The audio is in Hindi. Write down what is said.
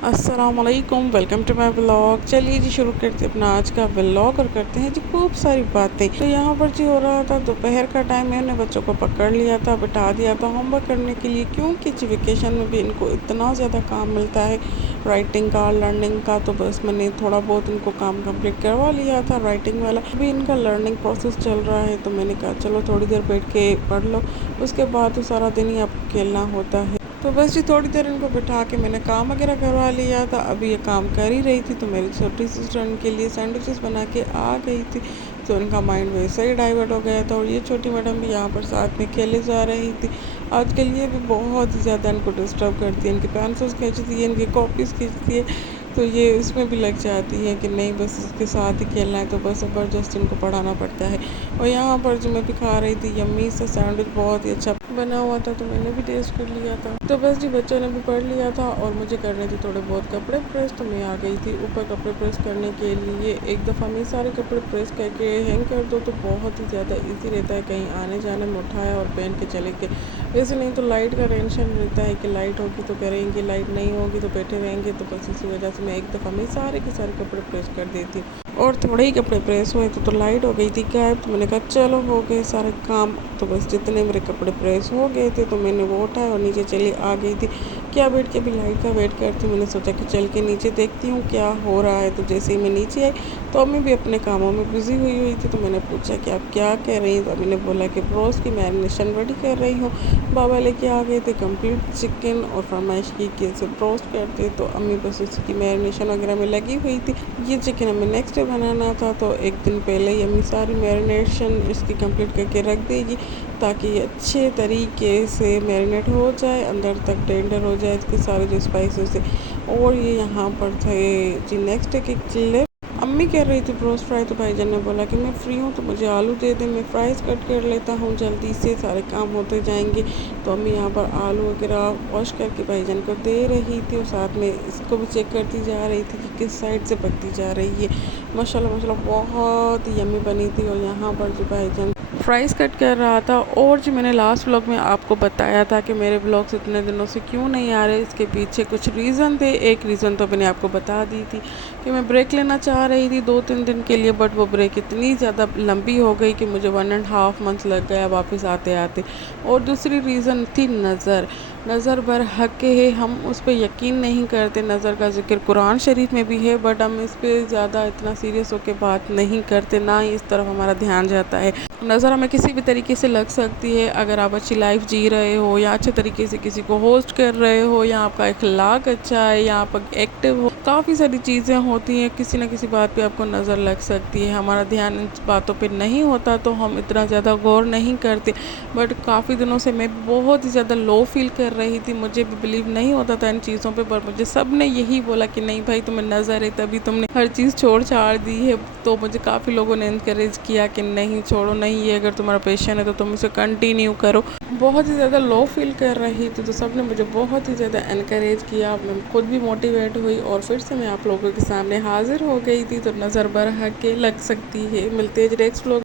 अस्सलामुअलैकुम, वेलकम टू माय व्लॉग। चलिए जी शुरू करते हैं अपना आज का व्लॉग और करते हैं जी खूब सारी बातें। तो यहाँ पर जी हो रहा था दोपहर का टाइम, मैंने बच्चों को पकड़ लिया था, बिठा दिया था होमवर्क करने के लिए, क्योंकि जी वेकेशन में भी इनको इतना ज़्यादा काम मिलता है राइटिंग का, लर्निंग का। तो बस मैंने थोड़ा बहुत इनको काम कंप्लीट करवा लिया था राइटिंग वाला। अभी इनका लर्निंग प्रोसेस चल रहा है, तो मैंने कहा चलो थोड़ी देर बैठ के पढ़ लो, उसके बाद तो सारा दिन ही आपको खेलना होता है। तो बस जी थोड़ी देर इनको बिठा के मैंने काम वगैरह करवा लिया था। अभी ये काम कर ही रही थी तो मेरी छोटी सिस्टर इनके लिए सैंडविचेस बना के आ गई थी, तो इनका माइंड वैसे ही डाइवर्ट हो गया था। और ये छोटी मैडम भी यहाँ पर साथ में खेले जा रही थी। आजकल ये भी बहुत ही ज़्यादा इनको डिस्टर्ब करती है, इनकी पेंसिल्स खींचती है, इनकी कॉपीज़ खींचती है, तो ये इसमें भी लग जाती है कि नहीं बस इसके साथ ही खेलना है, तो बस ज़बरदस्त इनको पढ़ाना पड़ता है। और यहाँ पर जो मैं भी खा रही थी यम्मी सा सैंडविच, बहुत ही अच्छा बना हुआ था, तो मैंने भी टेस्ट कर लिया था। तो बस जी बच्चों ने भी पढ़ लिया था और मुझे करने थे थोड़े बहुत कपड़े प्रेस, तो मैं आ गई थी ऊपर कपड़े प्रेस करने के लिए। एक दफ़ा मैं सारे कपड़े प्रेस करके हैंग कर दो तो बहुत ही ज़्यादा इजी रहता है, कहीं आने जाने में उठाया और पहन के चले गए। वैसे नहीं तो लाइट का टेंशन रहता है कि लाइट होगी तो करेंगे, लाइट नहीं होगी तो बैठे रहेंगे, तो बस इसी वजह से मैं एक दफ़ा में सारे के सारे कपड़े प्रेस कर देती हूँ। और थोड़े ही कपड़े प्रेस हुए तो लाइट हो गई थी गायब, तो मैंने कहा चलो हो गए सारे काम। तो बस जितने मेरे कपड़े प्रेस हो गए थे तो मैंने वो उठाया और नीचे चली आ गई थी। क्या बैठ के अभी लाइट का वेट करती हूँ, मैंने सोचा कि चल के नीचे देखती हूँ क्या हो रहा है। तो जैसे ही मैं नीचे आई तो अम्मी भी अपने कामों में बिज़ी हुई थी, तो मैंने पूछा कि आप क्या कर रही हैं। तो मैंने बोला कि ब्रोस्ट की मैरिनेशन रेडी कर रही हूँ। बाबा लेके आ गए थे कंप्लीट चिकन और फरमाइश की कि इसे ब्रोस्ट करते, तो अम्मी बस उसकी मैरिनेशन वगैरह में लगी हुई थी। ये चिकन हमें नेक्स्ट डे बनाना था, तो एक दिन पहले ही अम्मी सारी मैरिनेशन इसकी कंप्लीट करके रख देगी ताकि ये अच्छे तरीके से मैरिनेट हो जाए, अंदर तक टेंडर हो जाए इसके सारे जो स्पाइसेस है। और ये यहाँ पर थे जी नेक्स्ट डे के चिल्ले। अम्मी कह रही थी ब्रोस्ट फ्राई, तो भाईजान ने बोला कि मैं फ्री हूँ तो मुझे आलू दे दे, मैं फ्राइज़ कट कर लेता हूँ, जल्दी से सारे काम होते जाएंगे। तो अम्मी यहाँ पर आलू वगैरह वॉश करके भाईजान को दे रही थी और साथ में इसको भी चेक करती जा रही थी कि किस साइड से पकती जा रही है। माशाल्लाह माशाल्लाह बहुत ही यम्मी बनी थी। और यहाँ पर जो भाईजान फ्राइज़ कट कर रहा था। और जो मैंने लास्ट व्लॉग में आपको बताया था कि मेरे व्लॉग्स इतने दिनों से क्यों नहीं आ रहे, इसके पीछे कुछ रीज़न थे। एक रीज़न तो मैंने आपको बता दी थी कि मैं ब्रेक लेना चाह रही थी 2-3 दिन के लिए, बट वो ब्रेक इतनी ज़्यादा लंबी हो गई कि मुझे 1.5 मंथ लग गया वापस आते आते। और दूसरी रीज़न थी नज़र बर हक है, हम उस पर यकीन नहीं करते। नज़र का ज़िक्र कुरान शरीफ में भी है, बट हम इस पर ज़्यादा इतना सीरियस होकर बात नहीं करते, ना ही इस तरफ हमारा ध्यान जाता है। नज़र हमें किसी भी तरीके से लग सकती है, अगर आप अच्छी लाइफ जी रहे हो या अच्छे तरीके से किसी को होस्ट कर रहे हो या आपका अखलाक अच्छा है या आप एक्टिव हो, काफ़ी सारी चीज़ें होती हैं, किसी न किसी बात पे आपको नज़र लग सकती है। हमारा ध्यान इन बातों पे नहीं होता तो हम इतना ज़्यादा गौर नहीं करते। बट काफ़ी दिनों से मैं बहुत ही ज़्यादा लो फील कर रही थी, मुझे भी बिलीव नहीं होता था इन चीज़ों पे, पर मुझे सब ने यही बोला कि नहीं भाई तुम्हें नज़र है तभी तुमने हर चीज़ छोड़ छाड़ दी है। तो मुझे काफ़ी लोगों ने इनकरेज किया कि नहीं छोड़ो, नहीं ये अगर तुम्हारा पैशन है तो तुम इसे कंटिन्यू करो। बहुत ही ज़्यादा लो फील कर रही थी, तो सब ने मुझे बहुत ही ज़्यादा इनकरेज किया, मैं खुद भी मोटिवेट हुई और फिर से मैं आप लोगों के सामने हाजिर हो गई थी। तो नज़र बर हक के लग सकती है। मिलते हैं नेक्स्ट व्लॉग।